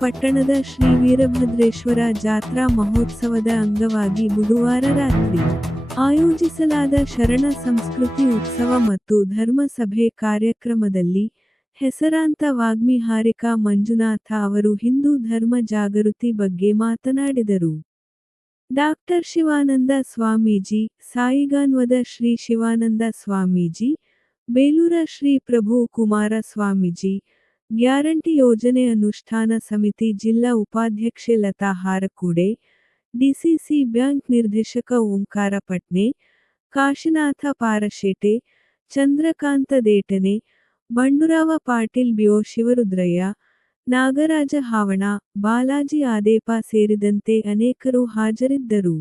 ಪಟ್ಟಣದ ಶ್ರೀ ವೀರಭದ್ರೇಶ್ವರ ಜಾತ್ರಾ ಮಹೋತ್ಸವದ ಅಂಗವಾಗಿ ಬುಧವಾರ ರಾತ್ರಿ ಆಯೋಜಿಸಲಾದ ಶರಣ ಸಂಸ್ಕೃತಿ ಉತ್ಸವ ಮತ್ತು ಧರ್ಮ ಸಭೆ ಕಾರ್ಯಕ್ರಮದಲ್ಲಿ ಹೆಸರಾಂತ ವಾಗ್ಮಿ ಹಾರಿಕಾ ಮಂಜುನಾಥ ಅವರು ಹಿಂದೂ ಧರ್ಮ ಜಾಗೃತಿ ಬಗ್ಗೆ ಮಾತನಾಡಿದರು. ಡಾಕ್ಟರ್ ಶಿವಾನಂದ ಸ್ವಾಮೀಜಿ, ಸಾಯಿಗಾನ್ವದ ಶ್ರೀ ಶಿವಾನಂದ ಸ್ವಾಮೀಜಿ, ಬೇಲೂರ ಶ್ರೀ ಪ್ರಭು ಕುಮಾರ ಸ್ವಾಮೀಜಿ, ಗ್ಯಾರಂಟಿ ಯೋಜನೆ ಅನುಷ್ಠಾನ ಸಮಿತಿ ಜಿಲ್ಲಾ ಉಪಾಧ್ಯಕ್ಷೆ ಲತಾ ಹಾರಕೂಡೆ, ಡಿಸಿಸಿ ಬ್ಯಾಂಕ್ ನಿರ್ದೇಶಕ ಓಂಕಾರ ಪಟ್ನೆ, ಕಾಶಿನಾಥ ಪಾರಶೇಟೆ, ಚಂದ್ರಕಾಂತ ದೇಟನೆ, ಬಂಡುರಾವ ಪಾಟೀಲ್ ಬ್ಯೋ ಶಿವರುದ್ರಯ್ಯ, ನಾಗರಾಜ ಹಾವಣ, ಬಾಲಾಜಿ ಆದೇಪ ಸೇರಿದಂತೆ ಅನೇಕರು ಹಾಜರಿದ್ದರು.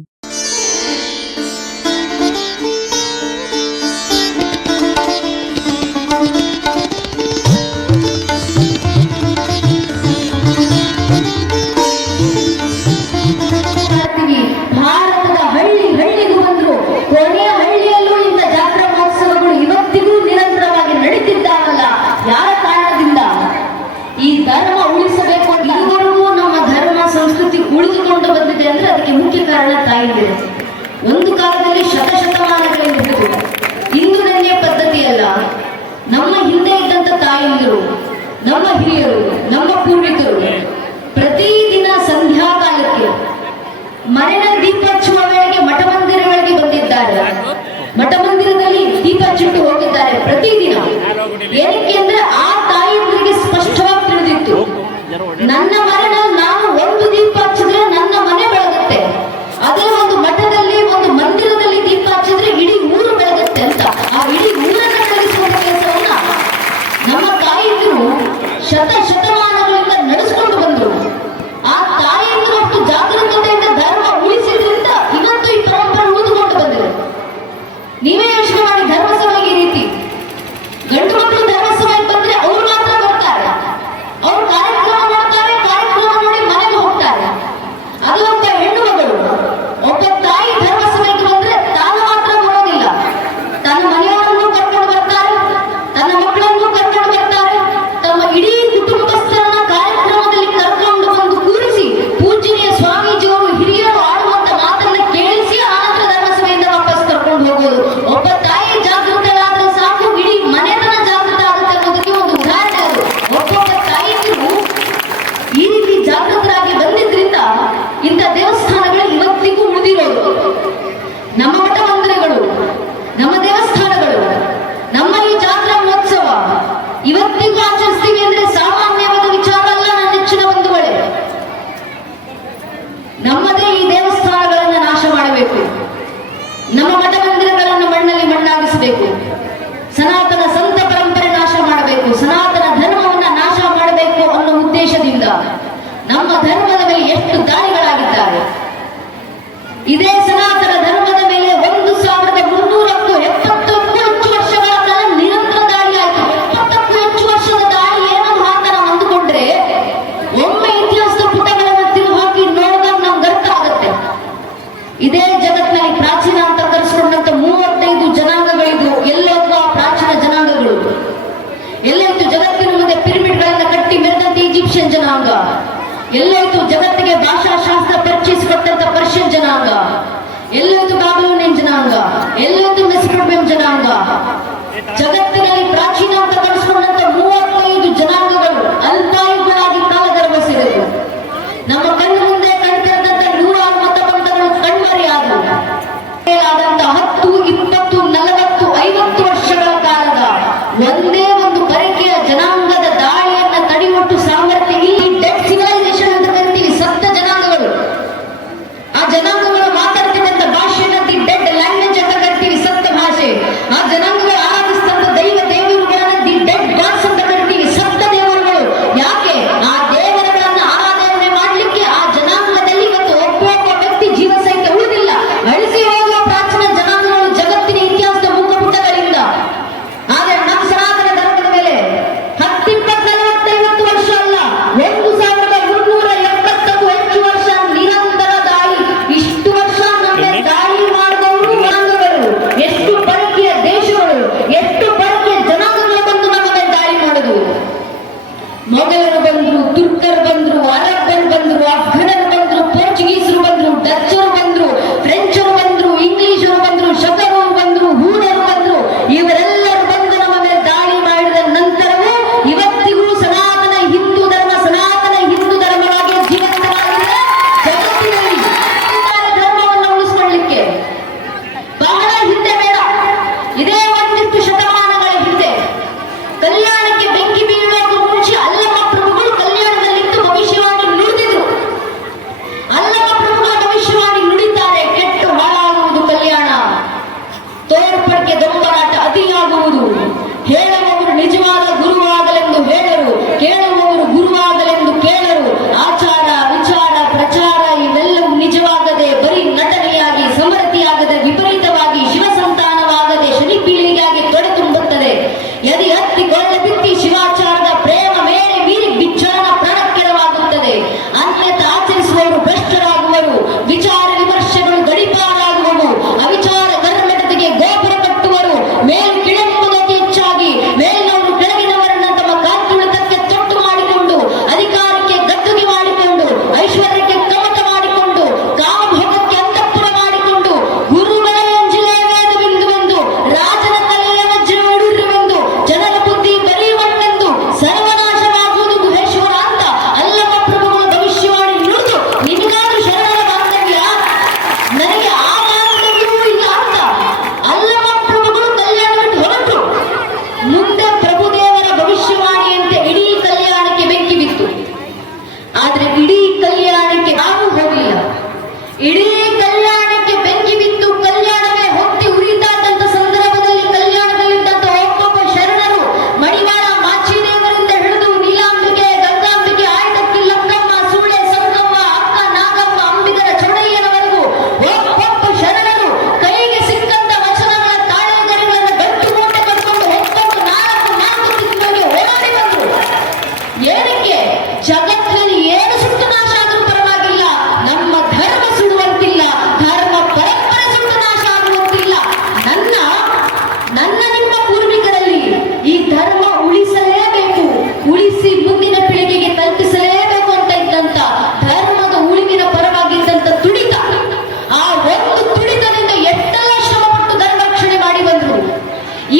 ಭಾರತದ ಹಳ್ಳಿಗೂ ಬಂದ್ರು, ಕೊನೆಯ ಹಳ್ಳಿಯಲ್ಲೂ ಇಂಥ ಜಾತ್ರಾ ಮಹೋತ್ಸವಗಳು ಇವತ್ತಿಗೂ ನಿರಂತರವಾಗಿ ನಡೀತಿದ್ದಾವಲ್ಲ, ಯಾರ ಕಾರಣದಿಂದ? ಈ ಧರ್ಮ ಉಳಿಸಬೇಕು ಅಂತ ಇದುವರೆಗೂ ನಮ್ಮ ಧರ್ಮ ಸಂಸ್ಕೃತಿ ಉಳಿದುಕೊಂಡು ಬಂದಿದೆ ಅಂದ್ರೆ ಅದಕ್ಕೆ ಮುಖ್ಯ ಕಾರಣ ತಾಯಿಗಳು. ಒಂದು ಕಾಲದಲ್ಲಿ ಶತಶತಮಾನಗಳಿಂದ ಇಂದು ನೆನ್ನೆ ಪದ್ಧತಿ ಅಲ್ಲ, ನಮ್ಮ ಹಿಂದೆ ಇದ್ದಂತ ತಾಯಿಯರು, ನಮ್ಮ ಹಿರಿಯರು, ನಮ್ಮ ಪೂರ್ವಿಕರು ಪ್ರತಿದಿನ ಸಂಧ್ಯಾ ಕಾಲಕ್ಕೆ ಮನೆಯಲ್ಲಿ ದೀಪ ಹಚ್ಚುವ ವೇಳೆಗೆ ಮಠ ಮಂದಿರಗಳಿಗೆ ಬಂದಿದ್ದಾರೆ, ಮಠ ಮಂದಿರದಲ್ಲಿ ದೀಪ ಹಚ್ಚಿಟ್ಟು ಹೋಗಿದ್ದಾರೆ ಪ್ರತಿದಿನ. ಏನಕ್ಕೆ ಅಂದ್ರೆ ಆ ತಾಯಿಯರಿಗೆ ಸ್ಪಷ್ಟವಾಗಿ ತಿಳಿದಿತ್ತು, ನನ್ನ ಮನೆಯಲ್ಲಿ ನಾನು ಒಂದು ದೀಪ ಹಚ್ಚಿದ್ರೆ ನನ್ನ ಮನೆ ಬೆಳಗುತ್ತೆ, ಅದೇ ಒಂದು ಮಠದಲ್ಲಿ ಒಂದು ಮಂದಿರದಲ್ಲಿ ದೀಪ ಹಚ್ಚಿದ್ರೆ ಇಡೀ ಊರು ಬೆಳಗುತ್ತೆ ಅಂತ ಆ ಇಡೀ ಊರನ್ನ ಬೆಳೆಸುವ ಕೆಲಸವನ್ನ ನಮ್ಮ ತಾಯಿಯರು ಶತಮಾನಗಳಿಂದ ನಡೆಸಿಕೊಂಡು ಬಂದರು. ಆ ತಾಯಿಯರು ಅಷ್ಟು ಜಾಗರೂಕತೆಯಿಂದ ಧರ್ಮ ಉಳಿಸಿದ್ರಿಂದ ಇವತ್ತು ಈ ಪರಂಪರೆ ಉಳಿದುಕೊಂಡು ಬಂದಿದೆ. ನೀವೇ ಯೋಚನೆ ಮಾಡಿ, ಧರ್ಮ ಸಭೆಗೆ ಈ ರೀತಿ ಗಂಡು ಮಕ್ಕಳು ಧರ್ಮ ಸಭೆಗೆ ಬಂದ್ರೆ ಅವ್ರು ಮಾತ್ರ ಬರ್ತಾರೆ, ಅವ್ರು ಕಾರ್ಯಕ್ರಮ ಮಾಡ್ತಾರೆ, ಕಾರ್ಯಕ್ರಮ ನೋಡಿ ಮನೆಗೆ ಹೋಗ್ತಾರೆ. ಅದು ಒಬ್ಬ ಹೆಣ್ಣು ಮಗಳು, ಒಬ್ಬ ತಾಯಿ ಧರ್ಮ ಸಭೆಗೆ ಬಂದ್ರೆ ತಾನು ಮಾತ್ರ ಬರೋದಿಲ್ಲ, ತನ್ನ ಮನೆಯವರನ್ನು ಕರ್ಕೊಂಡು ಬರ್ತಾರೆ, ತನ್ನ ಮಕ್ಕಳನ್ನು ಕರ್ಕೊಂಡು ಬರ್ತಾರೆ, ತಮ್ಮ ಇಡೀ ಕುಟುಂಬಸ್ಥರನ್ನ ಕಾರ್ಯಕ್ರಮದಲ್ಲಿ ಕರ್ಕೊಂಡು ಬಂದು ಕೂರಿಸಿ ಪೂಜನೀಯ ಸ್ವಾಮೀಜಿಯವರು ಹಿರಿಯರು ಆಡುವಂತ ಮಾತನ್ನ ಕೇಳಿಸಿ ಆನಂತರ ಧರ್ಮ ಸಭೆಯಿಂದ ವಾಪಸ್ ಕರ್ಕೊಂಡು ಹೋಗೋದು. ಒಬ್ಬ ತಾಯಿ ಜಾಗೃತರಾದ್ರೆ ಸಾಕು, ಇಡೀ ಮನೆತನ ಜಾಗೃತ ಆಗುತ್ತೆ ಅನ್ನೋದಕ್ಕೆ ಒಂದು ಉದಾಹರಣೆ ಅದು. ಒಬ್ಬೊಬ್ಬ ತಾಯಿಯರು ಈ ರೀತಿ ಜಾಗೃತರಾಗಿ ಬಂದಿದ್ರಿಂದ ಇಂಥ ದೇವಸ್ಥಾನಗಳು ಇವತ್ತಿಗೂ ಉಳಿದಿರೋದು. ನಮ್ಮ ಮಠ ಮಂದಿರಗಳು, ನಮ್ಮ ದೇವಸ್ಥಾನಗಳು, ನಮ್ಮ ಈ ಜಾತ್ರಾ ಮಹೋತ್ಸವ ಇವತ್ತಿಗೂ ಆಚರಿಸ್ತೀವಿ ಅಂದ್ರೆ ಸಾಮಾನ್ಯವಾದ ವಿಚಾರ ಅಲ್ಲ. ನನ್ನ ನೆಚ್ಚಿನ ಬಂಧುಗಳೇ, ನಮ್ಮದೇ ಈ ದೇವಸ್ಥಾನಗಳನ್ನು ನಾಶ ಮಾಡಬೇಕು, ನಮ್ಮ ಮಠ ಮಂದಿರಗಳನ್ನು ಮಣ್ಣಲ್ಲಿ ಮಣ್ಣಾಗಿಸಬೇಕು, ಸನಾತನ ಸಂತ ಪರಂಪರೆ ನಾಶ ಮಾಡಬೇಕು, ಸನಾತನ ಧರ್ಮವನ್ನ ನಾಶ ಮಾಡಬೇಕು ಅನ್ನೋ ಉದ್ದೇಶದಿಂದ ನಮ್ಮ ಧರ್ಮದ ಮೇಲೆ ಎಷ್ಟು ದಾಳಿಗಳಾಗಿದ್ದಾರೆ. ಇದೇ ಸನಾತನ ಧರ್ಮದ ಮೇಲೆ 1370ಕ್ಕೂ ಹೆಚ್ಚು ವರ್ಷಗಳ ಕಾಲ ನಿರಂತರ ದಾಳಿ ಆಯಿತು. 70ಕ್ಕೂ ಹೆಚ್ಚು ವರ್ಷದ ದಾಳಿ ಏನನ್ನು ಮಾತ್ರ ನಾವು ಅಂದುಕೊಂಡ್ರೆ ಒಮ್ಮೆ ಇತಿಹಾಸದ ಪುಟಗಳನ್ನು ತಿರುಗಿ ಹಾಕಿ ನೋಡಿದಾಗ ನಮ್ಗೆ ಅರ್ಥ ಆಗುತ್ತೆ. ಇದೇ ಜಗತ್ತಿನಲ್ಲಿ ಪ್ರಾಚೀನ ಅಂತ ಕರೆಸಿಕೊಂಡಂತ 35 ಜನಾಂಗಗಳಿದ್ವು. ಎಲ್ಲೋದ್ವು ಆ ಪ್ರಾಚೀನ ಜನಾಂಗಗಳು? ಎಲ್ಲೋಯ್ತು ಜಗತ್ತಿನ ಮುಂದೆ ಪಿರಮಿಡ್ಗಳನ್ನ ಕಟ್ಟಿ ಮೆರೆದಂತ ಈಜಿಪ್ಷಿಯನ್ ಜನಾಂಗ? ಎಲ್ಲೋಯ್ತು ಜಗತ್ತಿಗೆ ಭಾಷಾಶಾಸ್ತ್ರ ಪರಿಚಯಿಸಿಕೊಟ್ಟಂತ ಪರ್ಷಿಯನ್ ಜನಾಂಗ? ಎಲ್ಲೋಯ್ತು ಬಾಬಿಲೋನಿಯನ್ ಜನಾಂಗ? ಎಲ್ಲೋಯ್ತು ಮೆಸೊಪೊಟೇಮಿಯನ್ ಜನಾಂಗ? ಜಗತ್ತಿನಲ್ಲಿ ಪ್ರಾಚೀನ ಅಂತ ಕರೆಸಿಕೊಂಡಂತ 35 ಜನಾಂಗಗಳು ಅಲ್ಪಾಯುಗಳಾಗಿ ಕಾಲಗರ್ಭ ಸೇರಿದವು. ನಮ್ಮ ಕಣ್ಣು ಮುಂದೆ ಕಣ್ತಿರದಂತ 100 ಮತಪಂಥಗಳು ಕಣ್ಮರೆಯಾದವು. ಆದಂತ 10, 20, 40, 50 ವರ್ಷಗಳ ಕಾಲದ ಒಂದೇ ಒಂದು ಪರಕೀಯ ಜನಾಂಗದ ದಾಳಿಯನ್ನ ತಡೆಗಟ್ಟು ಸಾಮರ್ಥ್ಯ ಇಲ್ಲಿ ಡೆಡ್ ಸಿವಿಲೈಸೇಷನ್ ಅಂತ ಕರಿತೀವಿ, ಸತ್ತ ಜನಾಂಗಗಳು. ಆ ಜನಾಂಗಗಳು ಮಾತಾಡ್ತಿದ್ದಂತ ಭಾಷೆನ ಡೆಡ್ ಲ್ಯಾಂಗ್ವೇಜ್ ಅಂತ ಕರಿತೀವಿ, ಸತ್ತ ಭಾಷೆ. ಆ ಜನಾಂಗಗಳು ಆರಾಧಿಸಿದಂತ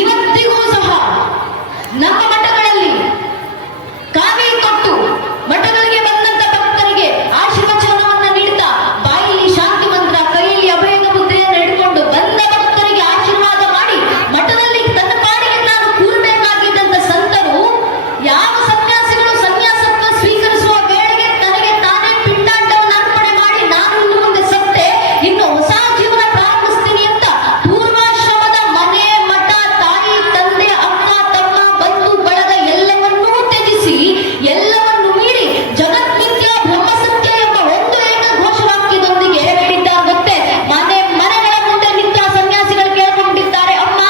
ಇವತ್ತಿಗೂ ಸಹ ನಮ್ಮ ಮಠಗಳಲ್ಲಿ ಕಾವೇರಿ ಕೊಟ್ಟು ಮಠಗಳಿಗೆ ಬಂದಂತ ಭಕ್ತರಿಗೆ ಆಶೀರ್ವಚನವನ್ನ ನೀಡ್ತಾ ಬಾಯಲ್ಲಿ ಶಾಂತಿ ಮಂತ್ರ, ಕೈಯಲ್ಲಿ ಅಭಯದ ಮುದ್ರೆಯನ್ನು ಹಿಡ್ಕೊಂಡು ಬಂದ ಭಕ್ತರಿಗೆ ಆಶೀರ್ವಾದ ಮಾಡಿ ಮಠದಲ್ಲಿ ತನ್ನ ಪಾಡಿಗೆ ನಾನು ಕೂರಬೇಕಾಗಿದ್ದಂತ ಸಂತರು ಯಾವ ಸನ್ಯಾಸಿಗಳು ಸನ್ಯಾಸತ್ವ ಸ್ವೀಕರಿಸುವ ವೇಳೆಗೆ ತನಗೆ ತಾನೇ ಪಿಂಡಾಂಡವನ್ನು ಅರ್ಪಣೆ ಮಾಡಿ ನಾನು ಇನ್ನು ಮುಂದೆ ಸತ್ತೆ ಇನ್ನು ಹೊಸ ಜೀವನ ಪ್ರಾರಂಭಿಸ್ತೀನಿ ಅಂತ ಪೂರ್ವಾಶ್ರಮದ ಮನೆ ಮಠ ತಾಯಿ ತಂದೆ ಅಕ್ಕ ತಮ್ಮ ಬಂಧು ಬಳಗ ಎಲ್ಲವನ್ನೂ ತ್ಯಜಿಸಿ ಎಲ್ಲವನ್ನು ಮೀರಿ ಜಗನ್ಮಿಥ್ಯ ಬ್ರಹ್ಮಸತ್ಯ ಎಂಬ ಒಂದು ಏಕ ಘೋಷವಾಕ್ಯದೊಂದಿಗೆ ಹೇಳಿದ್ದಾರೆ. ಮತ್ತೆ ಮನೆಗಳ ಮುಂದೆ ನಿಂತ ಸನ್ಯಾಸಿಗಳು ಕೇಳ್ಕೊಂಡಿದ್ದಾರೆ, ಅಮ್ಮ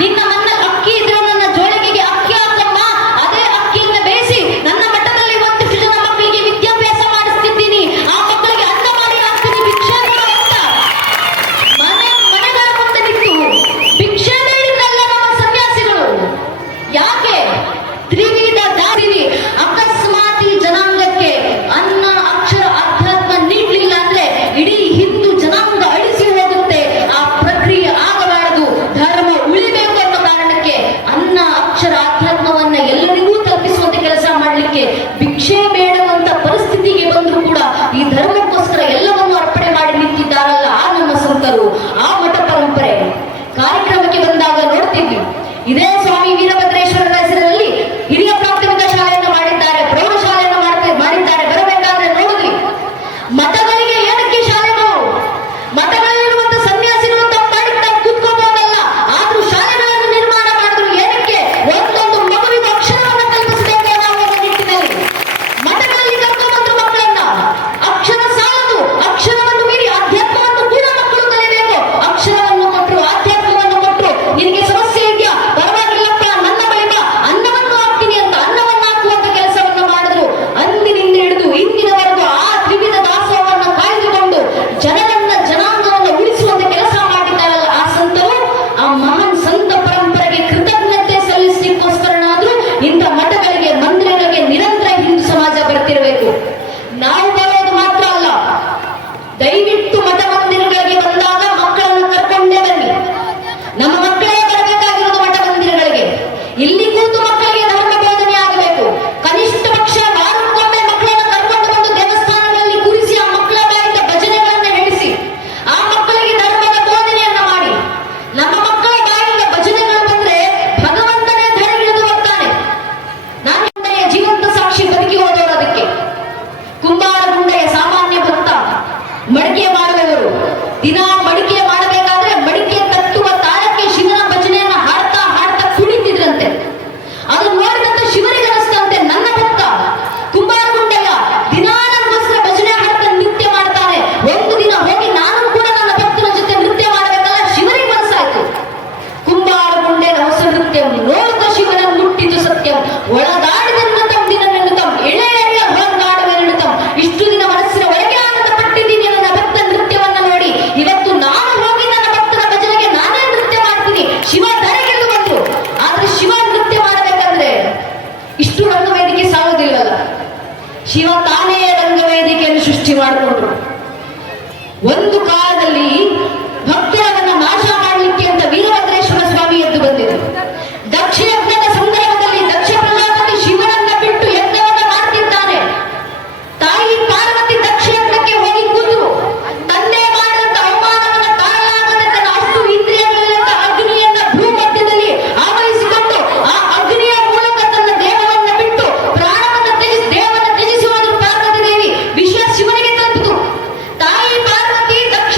ನಿನ್ನ ಮನ್ನ ಅಕ್ಕಿ ಇದ್ರೆ ನನ್ನ ಜೋಳಿಗೆಗೆ ಅಕ್ಕಿ ಹಾಕಮ್ಮ, ಅದೇ ಅಕ್ಕಿಯನ್ನು ಬೇಯಿಸಿ ನನ್ನ ಮಠದಲ್ಲಿ ಒಂದಿಷ್ಟು ಜನ ಮಕ್ಕಳಿಗೆ ವಿದ್ಯಾಭ್ಯಾಸ ಮಾಡಿಸ್ತಿದ್ದೀನಿ, ಆ ಮಕ್ಕಳಿಗೆ ಅನ್ನ ಮಾಡಿ ಹಾಕ್ತೀನಿ, ಭಿಕ್ಷೆ ಕೊಡು ಅಂತ ಮನೆಗಳ ಮುಂದೆ ನಿಂತು ಭಿಕ್ಷೆ ಬೇಡಿದ್ರಲ್ಲ ನಮ್ಮ ಸನ್ಯಾಸಿಗಳು. ಯಾಕೆ? ತ್ರಿವಿಧ ದಾರಿವಿ ಅಕಸ್ಮಾತಿ ಜನಾಂಗಕ್ಕೆ ಅನ್ನ ಅಕ್ಷರ ಅಧ್ಯಾತ್ಮ ನೀಡಲಿಲ್ಲ ಅಂದ್ರೆ ಇಡೀ ಹಿಂದೂ ಜನಾಂಗ ಅಳಿಸಿ ಹೋಗುತ್ತೆ. ಆ ಪ್ರಕ್ರಿಯೆ ಆಗಬಾರದು, ಧರ್ಮ ಉಳಿಬೇಕು ಅನ್ನೋ ಕಾರಣಕ್ಕೆ ಅನ್ನ ಅಕ್ಷರ ಅಧ್ಯಾತ್ಮವನ್ನ ಎಲ್ಲರಿಗೂ ತಲುಪಿಸುವಂತ ಕೆಲಸ ಮಾಡಲಿಕ್ಕೆ ಭಿಕ್ಷೆ ಬೇಡುವಂತ ಪರಿಸ್ಥಿತಿಗೆ ಬಂದರೂ ಕೂಡ ಈ ಧರ್ಮಕ್ಕೋಸ್ಕರ ಎಲ್ಲವನ್ನು ಅರ್ಪಣೆ ಮಾಡಿ ನಿಂತಿದ್ದಾರಲ್ಲ ಆ ನಮ್ಮ ಸಂತರು, ಆ ಮಠ ಪರಂಪರೆ. ಕಾರ್ಯಕ್ರಮಕ್ಕೆ ಬಂದಾಗ ನೋಡ್ತೀವಿ, ಇದೇ ಸ್ವಾಮಿ ವೀರಭದ್ರೇಶ್ವರರ ಹೆಸರಿನಲ್ಲಿ ಹಿರಿಯ ಪ್ರಾಥಮಿಕ ಶಾಲೆಯನ್ನು ಮಾಡಿದ್ದಾರೆ, ಪ್ರೌಢಶಾಲೆಯನ್ನು ಮಾಡಿದ್ದಾರೆ. ಬರಬೇಕಾದ್ರೆ ನೋಡಿದ್ವಿ, ಮಠಗಳಿಗೆ ಏನಕ್ಕೆ ಶಾಲೆಗಳು? ಮಠಗಳಲ್ಲಿರುವಂತ ಸನ್ಯಾಸಿಗಳು ತಮ್ಮ ಪಾಡಿಗೆ ತಾವು ಕೂತ್ಕೋಬಹುದಲ್ಲ, ಆದ್ರೂ ಶಾಲೆಗಳನ್ನು ನಿರ್ಮಾಣ ಮಾಡಿದ್ರು. ಏನಕ್ಕೆ? ಒಂದೊಂದು ಮಗುವಿಗೆ ಅಕ್ಷರವನ್ನು ಕಲ್ಪಿಸಬೇಕು ನಾವು ಅನ್ನೋ ನಿಟ್ಟಿನಲ್ಲಿ ಮಠಗಳಲ್ಲಿ ಕರ್ಕೊಂಡ್ಬಂದ್ರು ಮಕ್ಕಳನ್ನ. ಅಕ್ಷರ ಸಾಲದು, ಅಕ್ಷರವನ್ನು ಮೀರಿ ಅಧ್ಯಾತ್ಮವನ್ನು ಕೂಡ ಮಕ್ಕಳು ಕಲಿಬೇಕು. ಅಕ್ಷರವನ್ನು ಕೊಟ್ಟರು, ಅಧ್ಯಾತ್ಮವನ್ನು ಕೊಟ್ಟರು. ನಿನಗೆ ಸಮಸ್ಯೆ ಇದೆಯಾ? ಪರವಾಗಿಲ್ಲಪ್ಪ, ನನ್ನ ಬಳಿ ಬಾ, ಅನ್ನವನ್ನು ಹಾಕ್ತೀನಿ ಅಂತ ಅನ್ನವನ್ನು ಹಾಕುವಂತ ಕೆಲಸವನ್ನು ಮಾಡಿದ್ರು. ಅಂದಿನಿಂದ ಹಿಡಿದು ಇಂದಿನವರೆಗೂ ಆ ತ್ರಿವಿಧ ದಾಸೋಹವನ್ನು ಕಾಯ್ದುಕೊಂಡು ಜನಾಂಗವನ್ನು ಉಳಿಸುವಂತ ಕೆಲಸ ಮಾಡಿದ್ದಾರಲ್ಲ ಆ ಸಂತರು, ಆ ಮಹಾನ್ ಸಂತ ಪರಂಪರೆಗೆ ಕೃತಜ್ಞತೆ ಸಲ್ಲಿಸಲಿಕ್ಕೋಸ್ಕರನಾದ್ರೂ ಇಂಥ ಮಠಗಳಿಗೆ ಮಂದಿರಗಳಿಗೆ ನಿರಂತರ ಹಿಂದೂ ಸಮಾಜ ಬರ್ತಿರಬೇಕು. ನಾವು ಬರೋದು ಮಾತ್ರ ಅಲ್ಲ, ದಯವಿಟ್ಟು ಮಠ ಮಂದಿರಗಳಿಗೆ ಬಂದಾಗ ಮಕ್ಕಳನ್ನು ಕರ್ಕೊಂಡೇ ಬನ್ನಿ. ನಮ್ಮ ಮಕ್ಕಳೇ ಬರಬೇಕಾಗಿರೋದು ಮಠ ಮಂದಿರಗಳಿಗೆ. ಇಲ್ಲಿ ಕೂತು ಮಕ್ಕಳಿಗೆ ಧರ್ಮ ಬೋಧನೆ ಆಗಬೇಕು. ಕನಿಷ್ಠ ಪಕ್ಷ ವಾರಕ್ಕೊಮ್ಮೆ ಮಕ್ಕಳನ್ನು ಕರ್ಕೊಂಡು ಬಂದು ದೇವಸ್ಥಾನಗಳಲ್ಲಿ ಕೂರಿಸಿ ಆ ಮಕ್ಕಳ ಬಾಯಿಂದ ಭಜನೆಗಳನ್ನ ಹೇಳಿಸಿ ಆ ಮಕ್ಕಳಿಗೆ ಧರ್ಮದ ಬೋಧನೆಯನ್ನ ಮಾಡಿ. ನಮ್ಮ ಮಕ್ಕಳ ಬಾಯಿಂದ ಭಜನೆಗಳು ಬಂದ್ರೆ ಭಗವಂತನೇ ಧರೆಗಿಳಿದು ಬರ್ತಾನೆ. ನಾನು ಜೀವಂತ ಸಾಕ್ಷಿ ಬದುಕಿ ಹೋದವರು. ಅದಕ್ಕೆ ಕುಂಬಾರ ಗುಂಡೆಯ ಸಾಮಾನ್ಯ ಭಕ್ತ ಮಡಿಕೆ ಮಾಡುವವರು ದಿನ ಮಡಿಕೆ ಮಾಡಬೇಕಾದ್ರೆ ಮಡಿಕೆ ತಟ್ಟುವ ತಾಳಕ್ಕೆ ಶಿವನ ಭಜನೆಯನ್ನ ಹಾಡ್ತಾ ಹಾಡ್ತಾ ಕುಣಿತಿದ್ರಂತೆ. ಅದು ನೋಡಿದಂತ ಶಿವನಿಗೆ ಅನಿಸ್ತಂತೆ, ನನ್ನ ಭಕ್ತ ಕುಂಬಾರ ಗುಂಡೆಯ ದಿನ ನನಗೋಸ್ಕರ ಭಜನೆ ಹಾಡ್ತಾ ನೃತ್ಯ ಮಾಡ್ತಾನೆ, ಒಂದು ದಿನ ಹೋಗಿ ನಾನು ಕೂಡ ನನ್ನ ಭಕ್ತನ ಜೊತೆ ನೃತ್ಯ ಮಾಡಬೇಕಲ್ಲ. ಶಿವನಿಗೆ ಮನಸ್ಸಾಯ್ತು. ಕುಂಬಾರ ಗುಂಡೆಯ ಹೊಸ ನೃತ್ಯ ನೋಡುತ್ತ ಶಿವನ ಮುಟ್ಟಿತು ಸತ್ಯಂ, ಒಳಗಾಡಿದ ನೃತಂ ದಿನ ನೃತಂ, ಎಳೆ ಎಳೆಯ ಹೊರಗಾಡುವೆ ನೃತಂ. ಇಷ್ಟು ದಿನ ಮನಸ್ಸಿನ ಒಳಗೆ ಆನಂದ ಪಟ್ಟಿದ್ದೀನಿ ನನ್ನ ಭಕ್ತ ನೃತ್ಯವನ್ನ ನೋಡಿ. ಇವತ್ತು ನಾನು ಹೋಗಿ ನನ್ನ ಭಕ್ತನ ಭಜನೆಗೆ ನಾನೇ ನೃತ್ಯ ಮಾಡ್ತೀನಿ. ಶಿವ ಧರೆಗೆಂದು ಬಂದ್ರು. ಆದ್ರೆ ಶಿವ ನೃತ್ಯ ಮಾಡಬೇಕಂದ್ರೆ ಇಷ್ಟು ರಂಗವೇದಿಕೆ ಸಾಗೋದಿಲ್ಲಲ್ಲ. ಶಿವ ತಾನೇ ರಂಗವೇದಿಕೆಯನ್ನು ಸೃಷ್ಟಿ ಮಾಡಿಕೊಂಡ್ರು. ಒಂದು ಕಾಲದಲ್ಲಿ ಭಕ್ತರನ್ನ ನಾಶ ಮಾಡಲಿಕ್ಕೆ ಅಂತ ವೀರಭದ್ರೇಶ್ವರ ಸ್ವಾಮಿ ಎದ್ದು ಬಂದಿದ್ರು. ದಕ್ಷ ಯಜ್ಞದ ಸಂದರ್ಭದಲ್ಲಿ ದಕ್ಷ ಪ್ರಜಾಪತಿ ಶಿವನನ್ನ ಬಿಟ್ಟು ಯಜ್ಞವನ್ನ ಮಾಡ್ತಿದ್ದಾನೆ. ತಾಯಿ ಪಾರ್ವತಿ ದಕ್ಷ ಯಜ್ಞಕ್ಕೆ ಹೋಗಿ ಕೂತು ತಂದೆ ಮಾಡಿದಂತ ಅವಮಾನವನ್ನ ತಾಳಲಾಗದೆ ತನ್ನ ಅಷ್ಟು ಇಂದ್ರಿಯಗಳಿಂದ ಅಗ್ನಿಯನ್ನ ಭೂಮಧ್ಯದಲ್ಲಿ ಆವರಿಸಿಕೊಂಡು ಆ ಅಗ್ನಿಯ ಮೂಲಕ ತನ್ನ ದೇಹವನ್ನ ಬಿಟ್ಟು ಪ್ರಾಣವನ್ನ ದೇಹವನ್ನ ತ್ಯಜಿಸಿ ಹೋದ್ರು ಪಾರ್ವತಿ ದೇವಿ. ವಿಷಯ ಶಿವನಿಗೆ ತಲುಪಿತು. ತಾಯಿ ಪಾರ್ವತಿ ದಕ್ಷ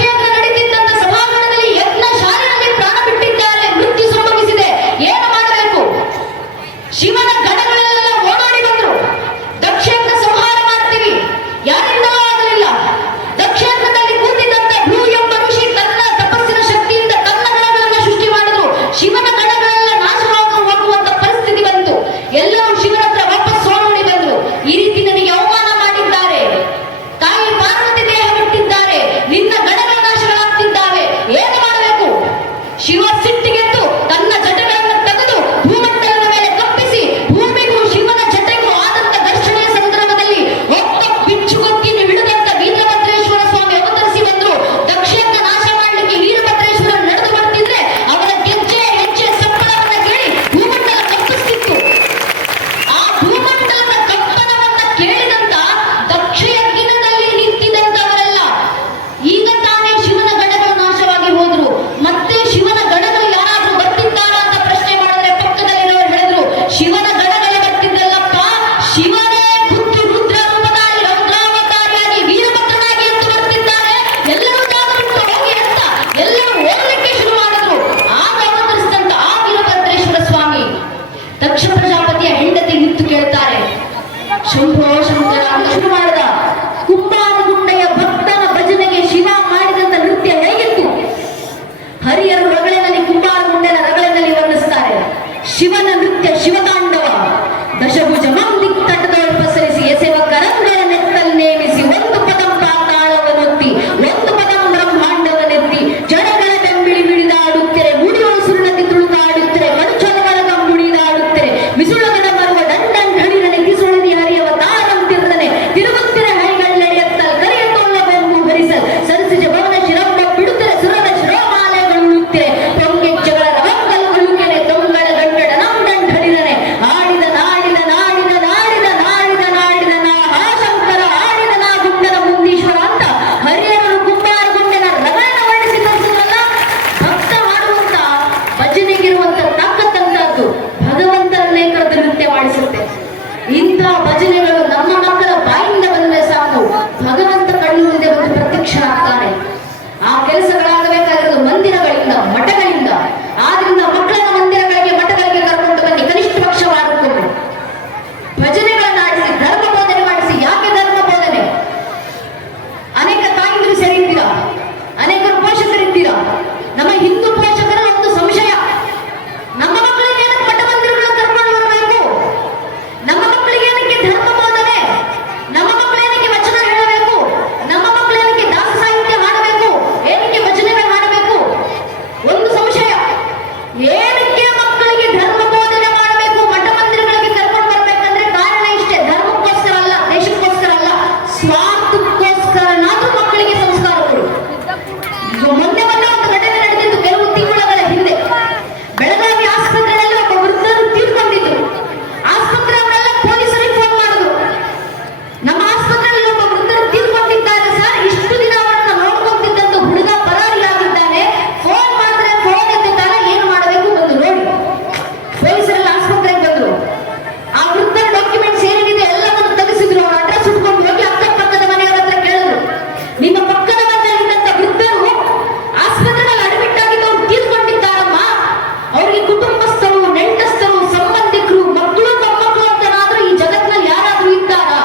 ಕುಟುಂಬಸ್ಥರು, ನೆಂಟಸ್ಥರು, ಸಂಬಂಧಿಕರು, ಮಕ್ಕಳು, ಮೊಮ್ಮಕ್ಕಳು ಅಂತನಾದ್ರೂ ಈ ಜಗತ್ತಿನಲ್ಲಿ ಯಾರಾದ್ರೂ ಇದ್ದಾರಾ?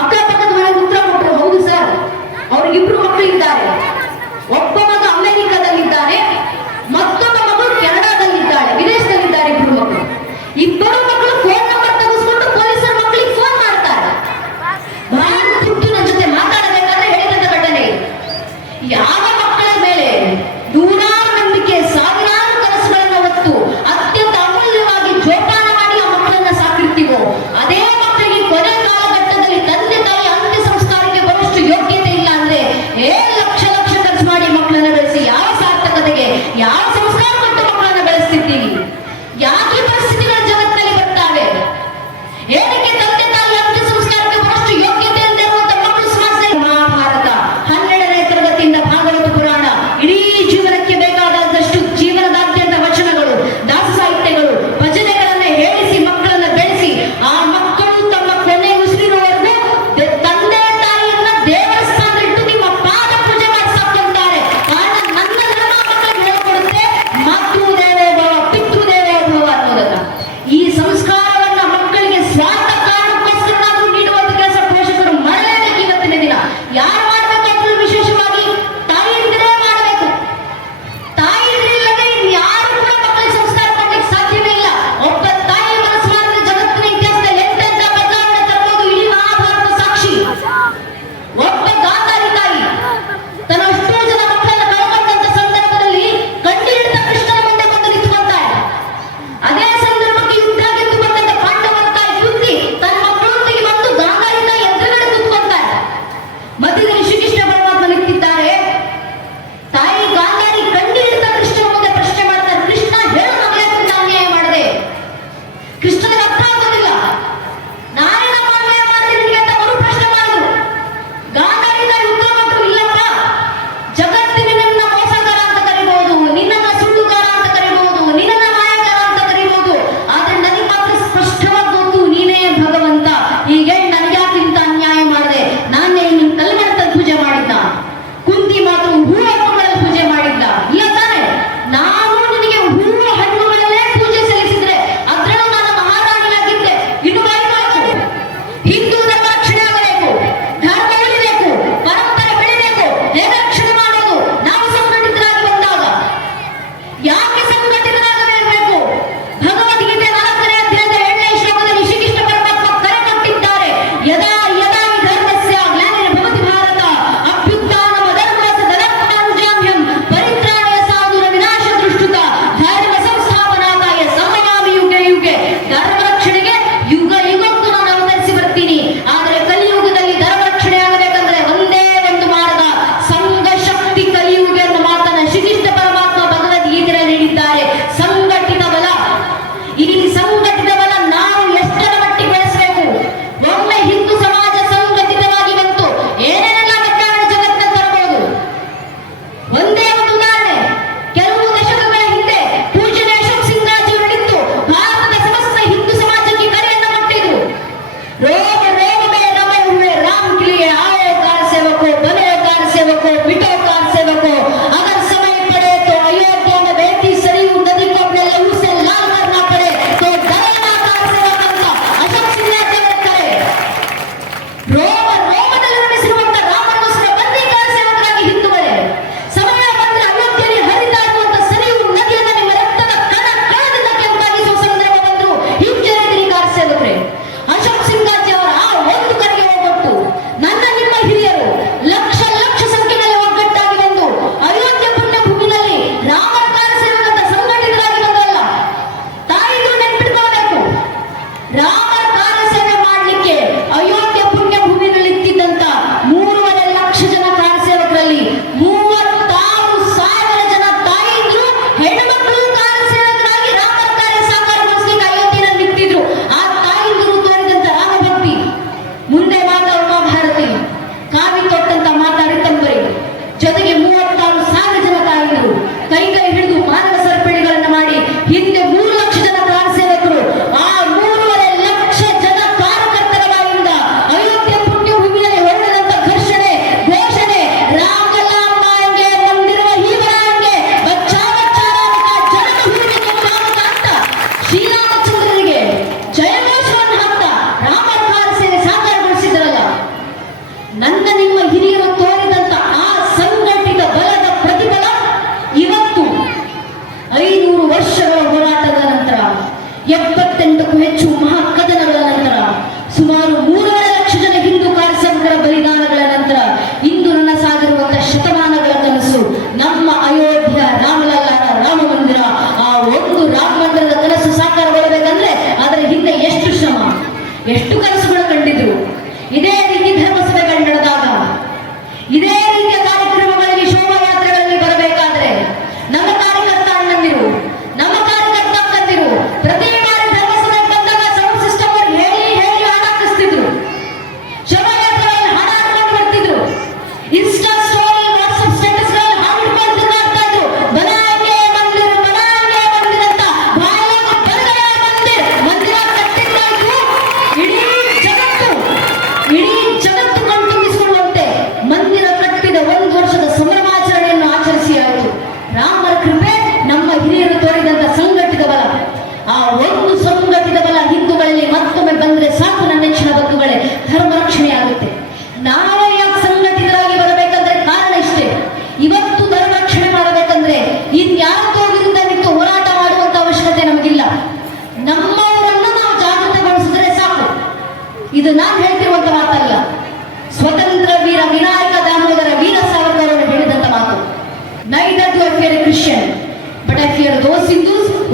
ಅಕ್ಕಪಕ್ಕದ ಮನೆಗೆ ಉತ್ತರ ಕೊಟ್ಟರು, ಹೌದು ಸರ್, ಅವ್ರಿಗಿಬ್ರು ಮಕ್ಕಳು ಇದ್ದಾರೆ. ಒಬ್ಬ ಮಗ ಅಮೆರಿಕದಲ್ಲಿದ್ದಾನೆ, ಮತ್ತೊಬ್ಬ ಮಗಳು ಕೆನಡಾದಲ್ಲಿದ್ದಾಳೆ, ವಿದೇಶದಲ್ಲಿದ್ದಾರೆ ಇಬ್ರು ಮಕ್ಕಳು. ಇಬ್ಬರು ಮಕ್ಕಳು ಫೋನ್ ನಂಬರ್ ತೆಗೆದುಕೊಂಡು ಪೊಲೀಸರ ಮಕ್ಕಳಿಗೆ ಫೋನ್ ಮಾಡ್ತಾರೆ. ಬಹಳ ದುಡ್ಡು ನನ್ನ ಜೊತೆ ಮಾತಾಡಬೇಕಾದ್ರೆ ಹೇಳಿದಂತ ಘಟನೆ. ಯಾವ ಮಕ್ಕಳ ಮೇಲೆ ನೂರಾರು ನಂಬಿಕೆ, ಸಾವಿರಾರು ಕನಸುಗಳನ್ನು ಹೊತ್ತು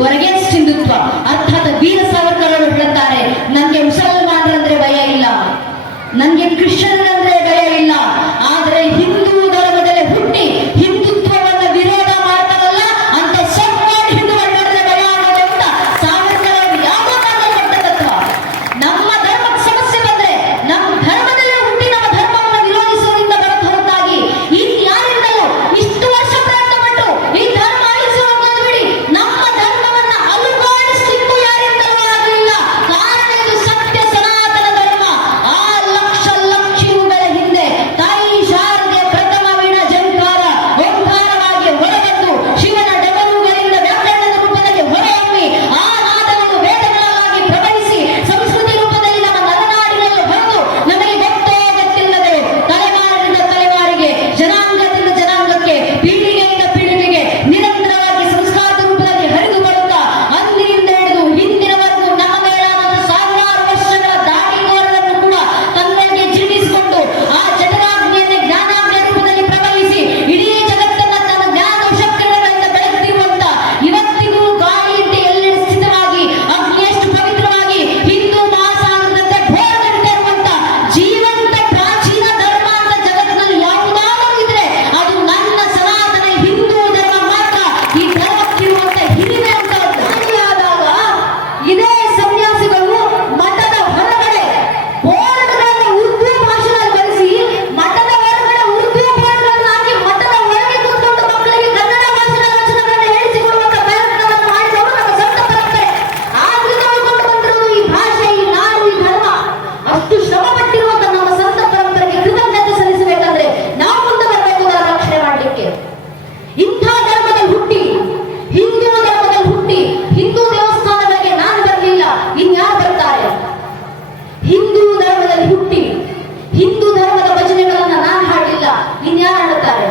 ವರ್ಗೇಸ್ ಹಿಂದುತ್ವ. ಅರ್ಥಾತ್ ವೀರ ಸಾವರ್ಕರ್ ಅವರು ಹೇಳುತ್ತಾರೆ, ನನಗೆ ಮುಸಲ್ಮಾನರಂದ್ರೆ ಭಯ ಇಲ್ಲ, ನನಗೆ ಕ್ರಿಶ್ಚಿಯನ್ರಂದ್ರೆ ಭಯ ಇಲ್ಲ, ಆದರೆ ಹಿಂದೂ ಧರ್ಮದಲ್ಲಿ ಹುಟ್ಟಿ ಹಿಂದುತ್ವವನ್ನು ವಿರೋಧ ಮಾಡ್ತಾರಲ್ಲ ಅಂತ ಸೊಕ್ಕಾಗಿ ಹಿಂದೂಗಳನ್ನ ಭಯ ಆಗೋದು ಅಂತ ಸಾವರ್ಕರ್ ಅವರು ಯಾವುದೋ ಕಾರಣದಲ್ಲಿ ತತ್ವ. ನಮ್ಮ ಧರ್ಮಕ್ಕೆ ಸಮಸ್ಯೆ ಬಂದ್ರೆ ನಮ್ಮ ಧರ್ಮದಲ್ಲೇ ಹುಟ್ಟಿ ನಮ್ಮ ಧರ್ಮವನ್ನು ವಿರೋಧಿಸುವುದರಿಂದ ಬರೋದು ಹೊರತಾಗಿ ಇನ್ಯಾರಿಂದಲೂ ಇಷ್ಟು ವರ್ಷ ಪ್ರಯತ್ನ ಪಟ್ಟು ಈ ಧರ್ಮ ಅಳಿಸುವಂತ ಬಿಡಿ, ನಮ್ಮ ಧರ್ಮವನ್ನ ಅಲುಗಾಡಿಸಲಿಕ್ಕೂ ಯಾರಿಂದಲೂ ಆಗಲಿಲ್ಲ. ಕಾರಣ ಇದು ಸತ್ಯ ಸನಾತನ ಧರ್ಮ. ಆ ಲಕ್ಷ ಲಕ್ಷಗಳ ಹಿಂದೆ ತಾಯಿ ಶಾರದೆ ಪ್ರಥಮ ವೀಣ ಜಂಕಾರ ಓಂಕಾರವಾಗಿ ಹೊರಬಂದು ಶಿವನ ಡಮರುಗಳಿಂದ ವ್ಯಾಕರಣದ ರೂಪದಲ್ಲಿ ಹೊರಹೊಮ್ಮಿ ಆ ನಾದವನ್ನು ವೇದಗಳಾಗಿ ಪ್ರವಹಿಸಿ ಸಂಸ್ಕೃತಿ ರೂಪದಲ್ಲಿ ನಮ್ಮ ನರನಾಡಿನಲ್ಲಿ ಹೊರದು ನಮಗೆ ಗೊತ್ತೋ ಗೊತ್ತಿಲ್ಲದೆ ತಲೆಮಾರಿನಿಂದ ತಲೆಮಾರಿಗೆ ಜನಾಂಗದಿಂದ ಜನಾಂಗಕ್ಕೆ ಪೀಳಿಗೆಯಿಂದ ಪೀಳಿಗೆಗೆ ನಿರಂತರವಾಗಿ ಸಂಸ್ಕಾರದ ರೂಪದಲ್ಲಿ ಹರಿದು ಬರುತ್ತಾ ಅಂದಿನಿಂದ ಹಿಡಿದು ಹಿಂದಿನವರೆಗೂ ನಮ್ಮ ಮೇಲಾದ ಸಾವಿರಾರು ವರ್ಷಗಳ ದಾಳಿಕೋರರನ್ನು ಕೂಡ ತನ್ನೊಳಗೆ ಜೀರ್ಣಿಸಿಕೊಂಡು ಆ ಜಠರಾಗ್ನಿಯನ್ನೇ ಜ್ಞಾನಾಗ್ನಿಯ ರೂಪದಲ್ಲಿ ಪ್ರವಹಿಸಿ ಇಡೀ ಜಗತ್ತನ್ನ ತನ್ನ ಜ್ಞಾನ ಶಕ್ತಿಗಳಿಂದ ಬೆಳಗ್ತಿರುವಂತ ಇವತ್ತಿಗೂ ಗಾಳಿಯಂತೆ ಎಲ್ಲೆಡೆ ಸ್ಥಿತವಾಗಿ ಅಗ್ನಿಯಷ್ಟು ಪವಿತ್ರವಾಗಿ ಹಿಂದೂ ಮಹಾಸಾಗರದಂತೆ ಘೋರಗಂಟೆ ಇರುವಂತ ಜೀವಂತ ಪ್ರಾಚೀನ ಧರ್ಮ ಅಂತ ಜಗತ್ತಿನಲ್ಲಿ ಯಾವುದಾದರೂ ಇದ್ರೆ ಅದು ನನ್ನ ಸನಾತನ ಹಿಂದೂ ಧರ್ಮ ಮಾತ್ರ. ಈ ಧರ್ಮಕ್ಕಿರುವಂತ ಹಿರಿಮೆ ಅಂತ ಆದಾಗ ಇದೇ ಸನ್ಯಾಸಿಗಳು ಮಠದ ಹೊರಗಡೆ ಬೋರ್ಡ್ಗಳನ್ನು ಉರ್ದು ಭಾಷೆಯಲ್ಲಿ ಬರೆಸಿ ಮಠದ ಹೊರಗಡೆ ಉರ್ದು ಬೋರ್ಡ್ಗಳನ್ನು ಹಾಕಿ ಮಠದ ಒಳಗೆ ಕೂತ್ಕೊಂಡು ಮಕ್ಕಳಿಗೆ ಕನ್ನಡ ಭಾಷೆಯ ವಚನಗಳನ್ನು ಹೇಳಿಸಿಕೊಳ್ಳುವಂತ ಪ್ರಯತ್ನವನ್ನು ಮಾಡಿದವರು ನಮ್ಮ ಸಂತ ಪರಂಪರೆ. ಆದ್ರಿಂದ ಉಳ್ಕೊಂಡು ಬಂದಿರುವುದು ಈ ಭಾಷೆ, ಈ ನಾಡು, ಈ ಧರ್ಮ. ಅಷ್ಟು ಶ್ರಮ ಪಟ್ಟಿರುವಂತ ನಮ್ಮ ಸಂತ ಪರಂಪರೆಗೆ ಕೃತಜ್ಞತೆ ಸಲ್ಲಿಸಬೇಕಂದ್ರೆ ನಾವು ಮುಂದೆ ಬರಬೇಕು ಧರ್ಮ ರಕ್ಷಣೆ ಮಾಡಲಿಕ್ಕೆ. ಇಂಥ ಧರ್ಮದಲ್ಲಿ ಹುಟ್ಟಿ ಹಿಂದೂ ಧರ್ಮದಲ್ಲಿ ಹುಟ್ಟಿ ಹಿಂದೂ ದೇವಸ್ಥಾನಗಳಿಗೆ ನಾನು ಬರಲಿಲ್ಲ, ಇನ್ಯಾರು ಬರ್ತಾರೆ? ಹಿಂದೂ ಧರ್ಮದಲ್ಲಿ ಹುಟ್ಟಿ ಹಿಂದೂ ಧರ್ಮದ ಭಜನೆಗಳನ್ನ ನಾನು ಹಾಡಲಿಲ್ಲ, ಇನ್ಯಾರು ಹಾಡುತ್ತಾರೆ?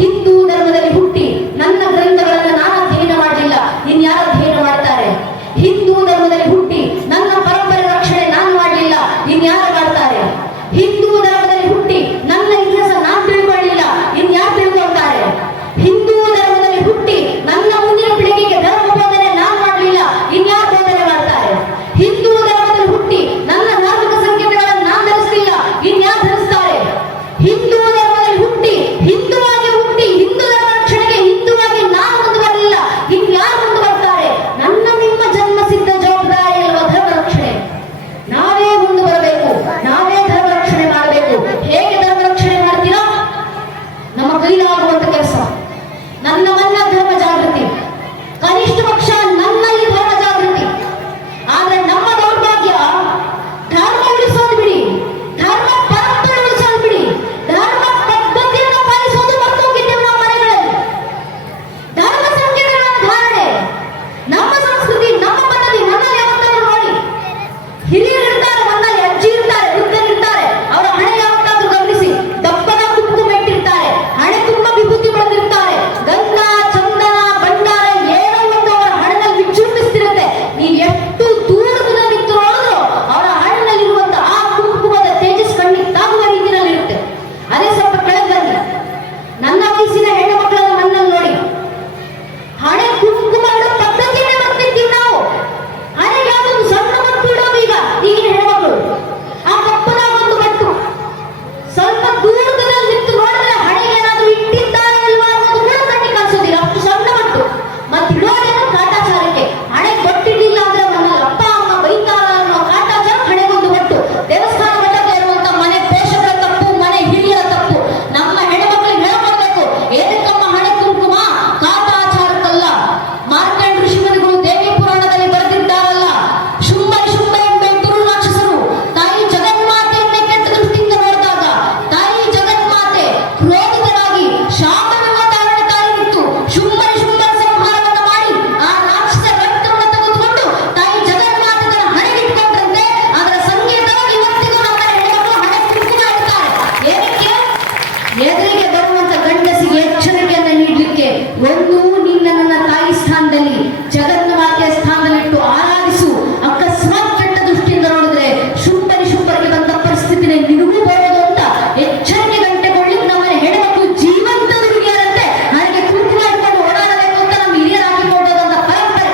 ಹಿಂದೂ ಧರ್ಮದಲ್ಲಿ ಹುಟ್ಟಿ ನನ್ನ ಗ್ರಂಥಗಳನ್ನು ನಾನು ಅಧ್ಯಯನ ಮಾಡಲಿಲ್ಲ, ಇನ್ಯಾರು ಅಧ್ಯಯನ ಮಾಡ್ತಾರೆ? ಹಿಂದೂ ಧರ್ಮದಲ್ಲಿ ಹುಟ್ಟಿ ನನ್ನ ಪರಂಪರೆ ರಕ್ಷಣೆ ನಾನು ಮಾಡಲಿಲ್ಲ, ಇನ್ಯಾರು ಮಾಡ್ತಾರೆ? ಹಿಂದೂ ಧರ್ಮದಲ್ಲಿ ಹುಟ್ಟಿ ನನ್ನ ಇತಿಹಾಸ ನಾನು ತಿಳ್ಕೊಳ್ಳಿಲ್ಲ, ಇನ್ಯಾರು ತಿಳ್ಕೊಳ್ತಾರೆ? ಹಿಂದೂ ಧರ್ಮದಲ್ಲಿ ಹುಟ್ಟಿ ನನ್ನ ಮುಂದಿನ ಪೀಳಿಗೆಗೆ ಧರ್ಮ ಬೋಧನೆ ನಾನು ಮಾಡಲಿಲ್ಲ, ಇನ್ಯಾರು ಬೋಧನೆ ಮಾಡ್ತಾರೆ? ಹಿಂದೂ ಧರ್ಮದಲ್ಲಿ ಹುಟ್ಟಿ ನನ್ನ ಧಾರ್ಮಿಕ ಸಂಕೇತಗಳನ್ನು ನಾನು ಧರಿಸಲಿಲ್ಲ, ಇನ್ಯಾರು ಧರಿಸ್ತಾರೆ? ಹಿಂದೂ ಧರ್ಮದಲ್ಲಿ ಹುಟ್ಟಿ ಹಿಂದುವಾಗಿ ಹುಟ್ಟಿ ಹಿಂದೂ ಧರ್ಮ ರಕ್ಷಣೆಗೆ ಹಿಂದುವಾಗಿ ನಾನು ಮುಂದೆ ಬರಲಿಲ್ಲ, ಇನ್ಯಾರು ಮುಂದೆ ಬರ್ತಾರೆ? ನನ್ನ ನಿಮ್ಮ ಜನ್ಮ ಸಿದ್ಧ ಜವಾಬ್ದಾರಿ ಅಲ್ವಾ ಧರ್ಮ ರಕ್ಷಣೆ. ನಾವೇ ಮುಂದೆ ಬರಬೇಕು, ನಾವೇ ಧರ್ಮ ರಕ್ಷಣೆ ಮಾಡಬೇಕು. ಹೇಗೆ ಧರ್ಮ ರಕ್ಷಣೆ ಮಾಡ್ತೀರಾ? ನಮ್ಮ ಕೈಲಾಗುವಂತ ಕೆಲಸ ನನ್ನವನ್ನ ಧರ್ಮ ಜಾಗೃತಿ, ಕನಿಷ್ಠ ಪಕ್ಷ ನನ್ನಲ್ಲಿ ಧರ್ಮ ಜಾಗೃತಿ. ಆದ್ರೆ ನಮ್ಮ ದೌರ್ಭಾಗ್ಯ ಧರ್ಮ ಉಳಿಸೋದು ಬಿಡಿ, ಧರ್ಮ ಪರಂಪರೆ ಉಳಿಸೋದು ಬಿಡಿ, ಧರ್ಮ ಪದ್ಧತಿಯನ್ನು ಪಾಲಿಸೋದು ಮರ್ತೋಗಿದ್ದೇವೆ ನಮ್ಮ ಮನೆಗಳಲ್ಲಿ. ಧರ್ಮ ಸಂಕೇತಗಳ ಧಾರಣೆ, ನಮ್ಮ ಸಂಸ್ಕೃತಿ, ನಮ್ಮ ಪದ್ಧತಿ ನನ್ನಲ್ಲಿ ಯಾವತ್ತಾದ್ರೂ ನೋಡಿ. ಹಿರಿಯರು ಇರ್ತಾರೆ, ಮನ್ನಲ್ಲಿ ಅಜ್ಜಿ ಇರ್ತಾರೆ, ವೃದ್ಧರಿರ್ತಾರೆ, ಅವರ ಹಣೆ ಯಾವತ್ತಾದ್ರೂ ಗಮನಿಸಿ. ದಪ್ಪನ ಕುಂಕುಮ ಇಟ್ಟಿರ್ತಾರೆ, ಹಣೆ ತುಂಬಾ ವಿಭೂತಿ ಬಳದಿರ್ತಾರೆ, ಗಂಧ ಚಂದನ ಭಂಡಾರ ಏನೋ ಒಂದು ಅವರ ಹಣೆನಲ್ಲಿ ವಿಜೃಂಭಿಸ್ತಿರುತ್ತೆ. ನೀವು ಎಷ್ಟು ದೂರದಿಂದ ನಿಂತು ನೋಡಿದ್ರು ಅವರ ಹಣೆನಲ್ಲಿರುವಂತ ಆ ಕುಂಕುಮದ ತೇಜಸ್ ಕಣ್ಣಿಗೆ ತಾಗುವ ರೀತಿಯಲ್ಲಿರುತ್ತೆ. ಅದೇ ಸ್ವಲ್ಪ ಕೆಳಗೆ ಬನ್ನಿ, ನನ್ನ ವಯಸ್ಸಿನ ಹೆಣ್ಣು ಮಕ್ಕಳನ್ನು ನನ್ನಲ್ಲಿ ನೋಡಿ. ಹಣೆ ಕುಂಕುಮ ಇಡೋ ಪದ್ಧತಿಯನ್ನೇ ಬರ್ತಿದ್ದೀವಿ ನಾವು. ಹಣೆಗೆ ಯಾವ್ದೊಂದು ಸಣ್ಣ ಮಟ್ಟು ಇಡೋದು ಈಗ ಈಗಿನ ಹೆಣ್ಮಕ್ಳು. ಆ ಕಪ್ಪದಾಗ ಒಂದು ಮಟ್ಟು ಸ್ವಲ್ಪ ದೂರದಲ್ಲಿ ನಿಂತು ನೋಡಿದ್ರೆ ಹಣೆಗೆ ಏನಾದ್ರೂ ಇಟ್ಟಿದ್ದಾರೆ ಇಲ್ವಾ ಅನ್ನೋದು ಕೂಡ ಕಣ್ಣಿಗೆ ಕಾಣಿಸೋದಿಲ್ಲ, ಅಷ್ಟು ಸಣ್ಣ ಮಟ್ಟು. ಮತ್ತೆ ಇಡೋದೇನು ಕಾಟಾಚಾರಕ್ಕೆ. ಹಣೆ ಕೊಟ್ಟಿಟ್ಟಿಲ್ಲ ಅಂದ್ರೆ ನನ್ನ ಅಪ್ಪ ಅಮ್ಮ ಬೈತಾರ ಅನ್ನೋ ಕಾಟಾಚಾರ ಹಣೆಗೊಂದು ಮಟ್ಟು. ದೇವಸ್ಥಾನ ಮಟ್ಟಕ್ಕೆ ಇರುವಂತ ಮನೆ ಪೋಷಕರ ತಪ್ಪು, ಮನೆ ಹಿರಿಯರ ತಪ್ಪು. ನಮ್ಮ ಹೆಣ್ಮಕ್ಳಿಗೆ ಹೇಳ್ಕೊಡ್ಬೇಕು, ಏನಕ್ಕಮ್ಮ ಹಣೆ ಕುಂಕುಮ? ಕಾಟಾಚಾರಕ್ಕಲ್ಲ. ಮಾರ್ಕಂಡ ಋಷಿಮುನಿಗಳು ದೇವಿ ಪುರಾಣದಲ್ಲಿ ಬರೆದಿದ್ದಾರಲ್ಲ, ಶುಂಭ ಶುಂಭ ಎಂಬ ಇಬ್ಬರು ರಾಕ್ಷಸರು ತಾಯಿ ಜಗನ್ಮಾತೆಯನ್ನೇ ಕೆಟ್ಟ ದೃಷ್ಟಿಯಿಂದ ನೋಡಿದಾಗ ತಾಯಿ ಜಗನ್ಮಾತೆ ಕ್ರೋಧಿತರಾಗಿ ಶಾಪವೆಂಬ ತಾರಣ ತಾಯಿ ನಿಂತು ಶುಂಭ ಶುಂಭರ ಸಂಹಾರವನ್ನು ಮಾಡಿ ಆ ರಾಕ್ಷಸ ರಕ್ತವನ್ನು ತೆಗೆದುಕೊಂಡು ತಾಯಿ ಜಗನ್ಮಾತೆ ತನ್ನ ಹಣೆಗಿಟ್ಕೊಂಡ್ರಂತೆ. ಅದರ ಸಂಕೇತವಾಗಿ ಇವತ್ತಿಗೂ ನಮ್ಮ ಹೆಣ್ಣು ಹಣೆ ಕುಂಕುಮ ಇಡ್ತಾರೆ. ಏನಕ್ಕೆ? ಎದುರಿಗೆ ಬರುವಂತ ಗಂಡಸಿಗೆ ಎಚ್ಚರಿಕೆಯನ್ನು ನೀಡಲಿಕ್ಕೆ. ಒಂದು, ನಿನ್ನ ನನ್ನ ತಾಯಿ ಸ್ಥಾನದಲ್ಲಿ ಜಗನ್ಮಾತೆಯ ಸ್ಥಾನದಲ್ಲಿಟ್ಟು ಆರಾಧಿಸು. ಅಕಸ್ಮಾತ್ ಕೆಟ್ಟ ದೃಷ್ಟಿಯಿಂದ ನೋಡಿದ್ರೆ ಶುಂಭರಿ ಶುಂಭರಿಗೆ ಬಂದ ಪರಿಸ್ಥಿತಿನೇ ನಿನಗೂ ಬರೋದು ಅಂತ ಎಚ್ಚರಿಕೆ ಗಂಟೆ ಕೊಡ್ಲಿಕ್ಕೆ ನಮ್ಮ ಹೆಣ್ಮಕ್ಳು ಜೀವಂತ ದುರ್ಗಿಯರಂತೆ ನನಗೆ ಕುಂಕುಮ ಇಟ್ಕೊಂಡು ಓಡಾಡಬೇಕು ಅಂತ ನಮ್ಮ ಹಿರಿಯರಾಗಿ ಕೊಡೋದಂತ ಪರಂಪರೆ.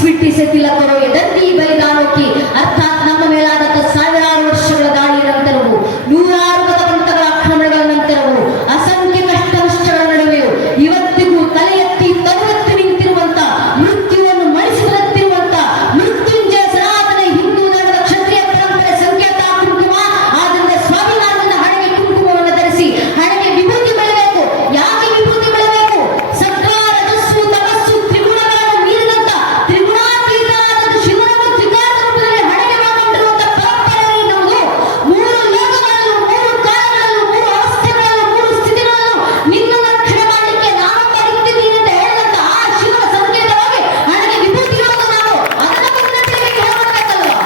स्वीटी से तिलक करो ये धरती बलिदानों की अर्थात ನಮ್ಮ ಮೇಲಾದಂತ ಸಾವಿರಾರು ವರ್ಷಗಳ ದಾಳಿಯ ನಂತರವೂ ನೂರಾರು ಗತವಂತಗಳ ಆಕ್ರಮಣಗಳ ನಂತರವೂ ಅಸಂಖ್ಯ ಕಷ್ಟ ನಷ್ಟಗಳ ನಡುವೆಯೂ ಇವತ್ತಿಗೂ ತಲೆ ಎತ್ತಿ ತಲೆಎತ್ತಿ ನಿಂತಿರುವಂತ ಮೃತ್ಯುವನ್ನು ಮಣಿಸಿದಂತಿರುವಂತ ಮೃತ್ಯುಂಜಯ ಸನಾತನ ಹಿಂದೂ ಧರ್ಮದ ಕ್ಷತ್ರಿಯ ಪರಂಪರೆ ಸಂಕೇತ ಕುಂಕುಮ ಆದ್ದರಿಂದ ಸ್ವಾಭಿಮಾನದಿಂದ ಹಣೆಗೆ ಕುಂಕುಮವನ್ನು ಧರಿಸಿ ಹಣೆಗೆ ವಿಭೂತಿ ಬೆಳಬೇಕು. ಯಾಕೆ ವಿಭೂತಿ ಬೆಳಬೇಕು? ಸರ್ಕಾರ ರಜಸ್ಸು ತಪಸ್ಸು ತ್ರಿಗುಣಗಳನ್ನು ಮೀರಿದಂತ ತ್ರಿಗುಣಾತೀತನಾದ ಶಿವನನ್ನು ತ್ರಿಕಾಲ ರೂಪದಲ್ಲಿ ಹಣೆಗೆ ಮಾಡಿಕೊಂಡಿರುವಂತ ಪರಂಪರೆ ಎನ್ನುವುದು ಮೂರು ಲೋಕಗಳಲ್ಲೂ ಮೂರು ಕಾಲಗಳಲ್ಲೂ ಮೂರು ಅವಸ್ಥೆಗಳಲ್ಲೂ ಮೂರು ಸ್ಥಿತಿಗಳಲ್ಲೂ ನಿನ್ನನ್ನು ರಕ್ಷಣೆ ಮಾಡಲಿಕ್ಕೆ ನಾನೊಬ್ಬ ನಿಂತಿದ್ದೀನಿ ಅಂತ ಹೇಳಿದಂತ ಆ ಶಿವನ ಸಂಕೇತವಾಗಿ ಹಣೆಗೆ ವಿಭೂತಿ ಇರೋದು ನಾವು ಅದನ್ನ ಮುಂದಿನ ಪೀಳಿಗೆಗೆ ಹೇಳ್ಕೊಡ್ಬೇಕಲ್ವಾ?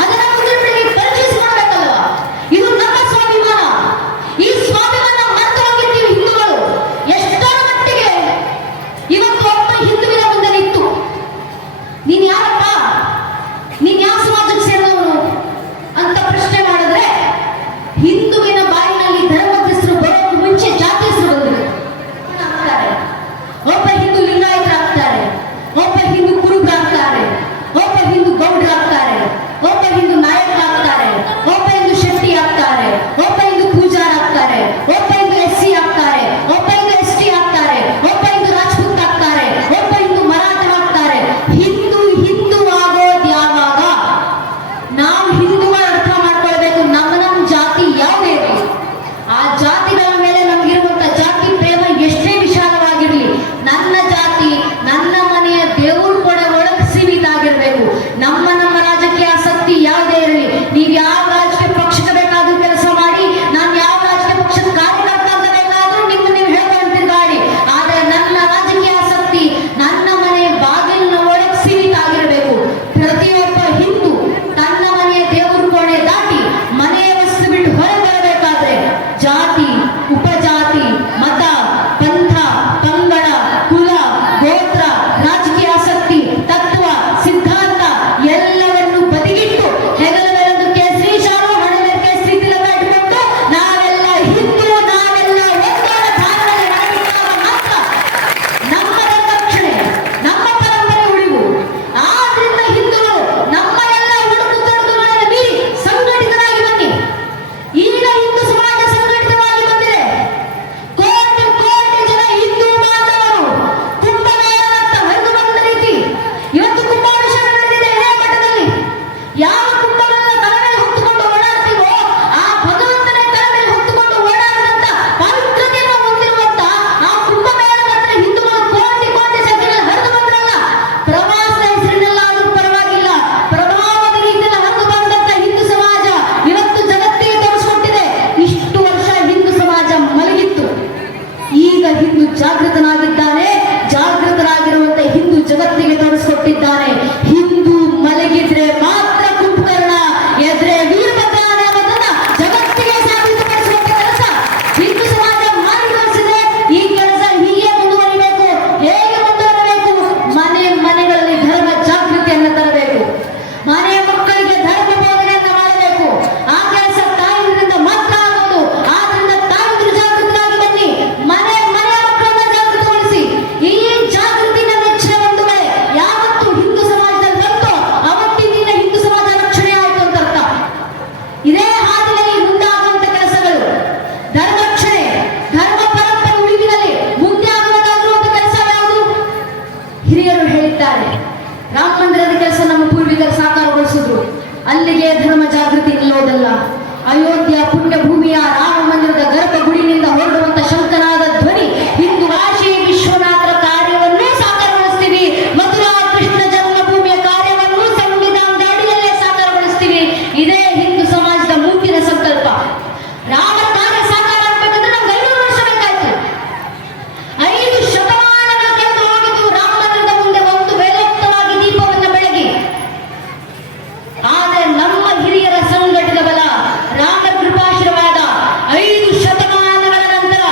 ಅದನ್ನ ಮುಂದಿನ ಪೀಳಿಗೆಗೆ ಪರಿಚಯಿಸಿಕೊಡ್ಬೇಕಲ್ವಾ? ಇದು ನಮ್ಮ ಸ್ವಾಭಿಮಾನ. ಈ ಸ್ವಾಭಿಮಾನ ಮರೆತು ಹೋಗಿದ್ದೀವಿ ಹಿಂದೂಗಳು. ಎಷ್ಟರ ಮಟ್ಟಿಗೆ ಇವತ್ತು ಒಬ್ಬ ಹಿಂದುವಿನ ಮುಂದೆ ನಿಂತು ನೀನ್ ಯಾರಪ್ಪ, ನೀನ್ ಯಾವ ಸಮಾಜಕ್ಕೆ ಸೇರಿದವನು ಅಂತ ಪ್ರಶ್ನೆ ಮಾಡಿದ್ರೆ ಹಿಂದುವಿನ ಬಾಯಿನಲ್ಲಿ ಧರ್ಮದ ಹೆಸರು ಬರೋಕ್ಕೂ ಮುಂಚೆ ಜಾತಿ ಹೆಸರು ಆಗ್ತಾರೆ. ಒಬ್ಬ ಹಿಂದೂ ಲಿಂಗಾಯತರಾಗ್ತಾರೆ, ಒಬ್ಬ ಹಿಂದೂ ಕುರುಬರಾಗ್ತಾರೆ, ಒಬ್ಬ ಹಿಂದೂ ಗೌಡರಾಗ್ತಾರೆ, ಒಬ್ಬ ಹಿಂದೂ ನಾಯಕರಾಗ್ತಾರೆ, ಒಬ್ಬ ಹಿಂದೂ ಶೆಟ್ಟಿ ಆಗ್ತಾರೆ, ಒಬ್ಬ ಹಿಂದೂ ಪೂಜಾರ ಆಗ್ತಾರೆ, ಒಬ್ಬ ಹಿಂದೂ SC ಆಗ್ತಾರೆ, ಒಬ್ಬ ಹಿಂದೂ ST ಆಗ್ತಾರೆ, ಒಬ್ಬ ಹಿಂದೂ ರಾಜಪೂತ್ ಆಗ್ತಾರೆ, ಒಬ್ಬ ಹಿಂದೂ ಮರಾಠ ಆಗ್ತಾರೆ. ಹಿಂದೂ ಹಿಂದೂ ಆಗೋದು ಯಾವಾಗ? ನಾವು ಹಿಂದೂಗಳು ಅರ್ಥ ಮಾಡ್ಕೊಳ್ಬೇಕು ನಮ್ಮ ಜಾತಿ ಯಾವುದೇ ಇರಲಿ, ಆ ಜಾತಿಗಳ ಮೇಲೆ ನಮಗಿರುವಂತ ಜಾತಿ ಪ್ರೇಮ ಎಷ್ಟೇ ವಿಶಾಲವಾಗಿರ್ಲಿ, ನನ್ನ ಜಾತಿ ನನ್ನ ಮನೆಯ ದೇವರು ಕೂಡ ಒಳಗೆ ಸೀಮಿತ ಆಗಿರ್ಬೇಕು. ನಮ್ಮ ರಾಜಕೀಯ ಆಸಕ್ತಿ ಯಾವುದೇ ಇರಲಿ, ನೀವು ಯಾವ ರಾಜಕೀಯ ಪಕ್ಷಕ್ಕೆ ಬೇಕಾದ್ರೂ ಕೆಲಸ ಮಾಡಿ, ನಾನು ಯಾವ ರಾಜಕೀಯ ಪಕ್ಷದ ಕಾರ್ಯಕರ್ತ ಅಂತ ಬೇಕಾದ್ರೂ ನೀವು ಹೇಳ್ಕೊಂತಿರ್ಗಾಡಿ, ಆದ್ರೆ ನನ್ನ ರಾಜಕೀಯ ಆಸಕ್ತಿ ನನ್ನ ಮನೆಯ ಬಾಗಿಲಿನ ಒಳಗೆ ಸೀಮಿತ ಆಗಿರಬೇಕು. ಪ್ರತಿಯೊಬ್ಬ ಹಿಂದೂ ತನ್ನ ಮನೆಯ ದೇವರು ಕೋಣೆ ದಾಟಿ ಮನೆಯ ವಸ್ತು ಬಿಟ್ಟು ಹೊರಗೆ ಬರಬೇಕಾದ್ರೆ ಜಾತಿ ಉಪಜಾತಿ ಮತ ಪಂಥ ಪಂಗಡ ಕುಲ ಗೋತ್ರ ರಾಜಕೀಯ ಆಸಕ್ತಿ ತತ್ವ ಸಿದ್ಧಾಂತ ಎಲ್ಲವನ್ನು ಬದಿಗಿಟ್ಟು ಹೆಗಲ ಮೇಲೊಂದು ಕೇಸರಿ ಶಾಲು ಹಣೆ ಮೇಲೆ ಕೇಸರಿ ತಿಲಕ ಇಟ್ಕೊಂಡು ನಾವೆಲ್ಲ ಹಿಂದೂ ನಾವೆಲ್ಲ ಒಂದಾದ ಭಾರತದಲ್ಲಿ ನಡೆಯುತ್ತಾಗ ಮಾತ್ರ ನಮ್ಮ ರಕ್ಷಣೆ ನಮ್ಮ ಪರಂಪರೆ ಉಳಿವು. ಆದ್ರಿಂದ ಹಿಂದೂಗಳು ನಮ್ಮ ಎಲ್ಲ ಉಡುಪು ತೊಡುಗುಗಳನ್ನು ಮೀರಿ ಸಂಘಟಿತರಾಗಿ ಬನ್ನಿ. ಈಗ ಹಿಂದೂ ಸಮಾಜ ಸಂಘಟಿತವಾಗಿ ಬಂದಿದೆ. ಕೋಟಿ ಕೋಟಿ ಜನ ಹಿಂದೂ ಬಾಂಧವರು ಕುಂಭಮೇಳ ಅಂತ ಹರಿದು ಬಂದ ರೀತಿ ಇವತ್ತು ಕುಂಭಾಭಿಷೇಕ ನಡೆದಿದೆ ಇದೇ ಮಠದಲ್ಲಿ. ಯಾವ ಕುಂಭಗಳನ್ನ ತಲೆ ಮೇಲೆ ಹೊತ್ತುಕೊಂಡು ಓಡಾಡ್ತೀವೋ ಆ ಭಗವಂತನೇ ತಲೆ ಮೇಲೆ ಹೊತ್ತುಕೊಂಡು ಓಡಾಡಿದಂತ ಪವಿತ್ರತೆಯನ್ನು ಹೊಂದಿರುವಂತ ಆ ಕುಂಭಮೇಳದ ಹತ್ರ ಹಿಂದೂಗಳು ಕೋಟಿ ಕೋಟಿ ಸಂಖ್ಯೆಯಲ್ಲಿ ಹರಿದು ಬಂದ್ರಲ್ಲ. ಪ್ರವಾಸದ ಹೆಸರಿನಲ್ಲಾದ್ರೂ ಪರವಾಗಿಲ್ಲ, ಪ್ರಭಾವದ ರೀತಿಯಲ್ಲಿ ಹರಿದು ಬಂದಂತ ಹಿಂದೂ ಸಮಾಜ ಇವತ್ತು ಜಗತ್ತಿಗೆ ತೋರಿಸ್ಕೊಟ್ಟಿದೆ. ಇಷ್ಟು ವರ್ಷ ಹಿಂದೂ ಸಮಾಜ ಮಲಗಿತ್ತು, ಈಗ ಹಿಂದೂ ಜಾಗೃತನಾಗಿದ್ದಾನೆ. ಜಾಗೃತರಾಗಿರುವಂತ ಹಿಂದೂ ಜಗತ್ತಿಗೆ ತೋರಿಸ್ಕೊಟ್ಟಿದ್ದಾನೆ. ಹಿಂದೂ ಮಲಗಿದ್ರೆ ಮಾತ್ರ ಕುಂಭಕರ್ಣ ಎದ್ರೆ ವೀರಭದ್ರ ಅನ್ನೋದನ್ನ ಜಗತ್ತಿಗೆ ಸಾಬೀತುಪಡಿಸುವಂತ ಕೆಲಸ ಹಿಂದೂ ಸಮಾಜ ಮಾಡಿ ತೋರಿಸಿದೆ. ಈ ಕೆಲಸ ಹೀಗೆ ಮುಂದುವರಿಬೇಕು. ಹೇಗೆ ಮುಂದುವರಬೇಕು? ಮನೆಗಳಲ್ಲಿ ಧರ್ಮ ಜಾಗೃತಿಯನ್ನು ತರಬೇಕು, ಮನೆಯ ಮಕ್ಕಳಿಗೆ ಧರ್ಮ ಬೋಧನೆಯನ್ನು ಮಾಡಬೇಕು. ಆ ಕೆಲಸ ತಾಯಿಯರಿಂದ ಮಾತ್ರ ಆಗೋದು. ಆದ್ರಿಂದ ತಾಯಿಯರು ಜಾಗೃತರಾಗಿ ಬನ್ನಿ, ಮನೆಯ ಮಕ್ಕಳನ್ನ ಜಾಗೃತಗೊಳಿಸಿ. ಈ ಜಾಗೃತಿ ನಮ್ಮ ಹೆಚ್ಚಿನ ಬಂಧುಗಳೇ ಯಾವತ್ತು ಹಿಂದೂ ಸಮಾಜದಲ್ಲಿ ಬಂತೋ ಅವತ್ತಿನಿಂದ ಹಿಂದೂ ಸಮಾಜ ರಕ್ಷಣೆ ಆಯಿತು ಅಂತ ಅರ್ಥ. ಇದೇ ಹಾದಿನಲ್ಲಿ ಮುಂದಾಗುವಂತ ಕೆಲಸಗಳು ಧರ್ಮ ರಕ್ಷಣೆ ಧರ್ಮ ಪರಂಪರೆ ಉಳಿವಿನಲ್ಲಿ ಮುಂದೆ ಆಗುವಂತ ಕೆಲಸ ಯಾವುದು? ಹಿರಿಯರು ಹೇಳಿದ್ದಾರೆ, ರಾಮ ಮಂದಿರದ ಕೆಲಸ ನಮ್ಮ ಪೂರ್ವಿಕರು ಸಾಕಾರಗೊಳಿಸಿದ್ರು, ಅಲ್ಲಿಗೆ ಧರ್ಮ ಜಾಗೃತಿ ನಿಲ್ಲೋದಲ್ಲ. ಅಯೋಧ್ಯ ಪುಣ್ಯ ಭೂಮಿಯ ರಾಮ ಮಂದಿರದ ಗರ್ಭಗುಡಿನಿಂದ ಹೊರಡುವಂತ ಶಂಕನಾದ ಧ್ವನಿ ಹಿಂದೂ ಕಾಶಿ ವಿಶ್ವನಾಥರ ಕಾರ್ಯವನ್ನೂ ಸಾಕಾರಗೊಳಿಸ್ತೀವಿ. ಮಥುರಾ ಕೃಷ್ಣ ಜನ್ಮಭೂಮಿಯ ಕಾರ್ಯವನ್ನೂ ಸಂವಿಧಾನದ ಅಡಿಯಲ್ಲೇ ಸಾಕಾರಗೊಳಿಸ್ತೀವಿ. ಇದೇ ಹಿಂದೂ ಸಮಾಜದ ಮುಂದಿನ ಸಂಕಲ್ಪ. ರಾಮನ ಕಾರ್ಯ ಸಾಕಾರ ಆಗ್ಬೇಕಂದ್ರೆ ನಮ್ಗೆ 500 ವರ್ಷ ಬೇಕಾಯ್ತು. 5 ಶತಮಾನಗಳ ಕಳೆದು ಹೋಗಿದ್ದು ರಾಮ ಮಂದಿರದ ಮುಂದೆ ಒಂದು ವೇಳೋಕ್ತವಾಗಿ ದೀಪವನ್ನು ಬೆಳಗಿ. ಆದರೆ ನಮ್ಮ ಹಿರಿಯರ ಸಂಘಟಿತ ಬಲ ರಾಮ ಕೃಪಾಶೀರ್ವಾದ 5 ಶತಮಾನಗಳ ನಂತರ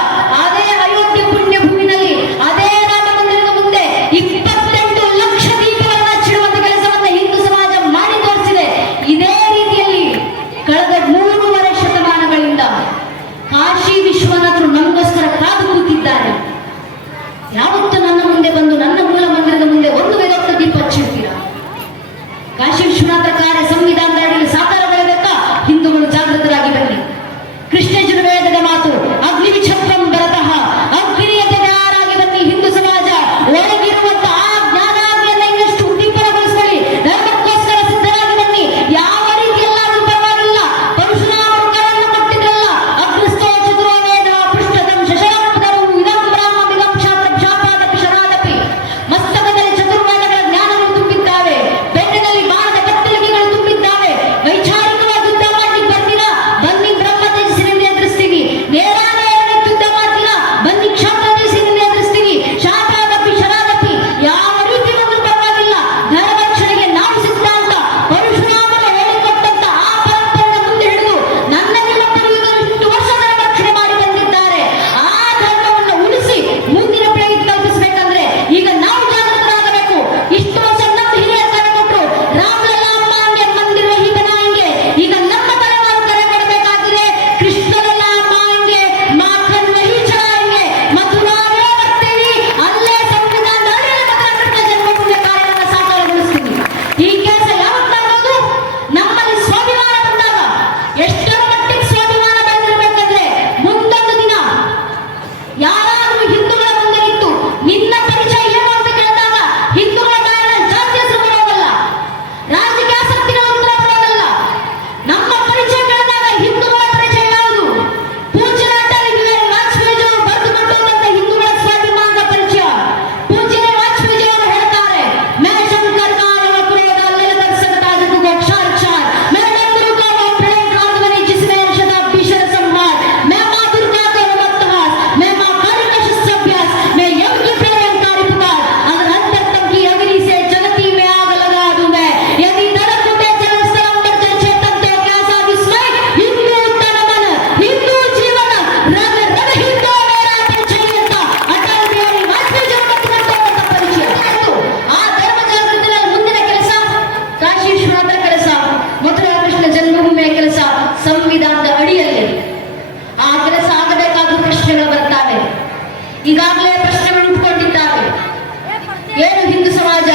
ರಾಜ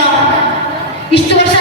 ಇಷ್ಟು ವರ್ಷ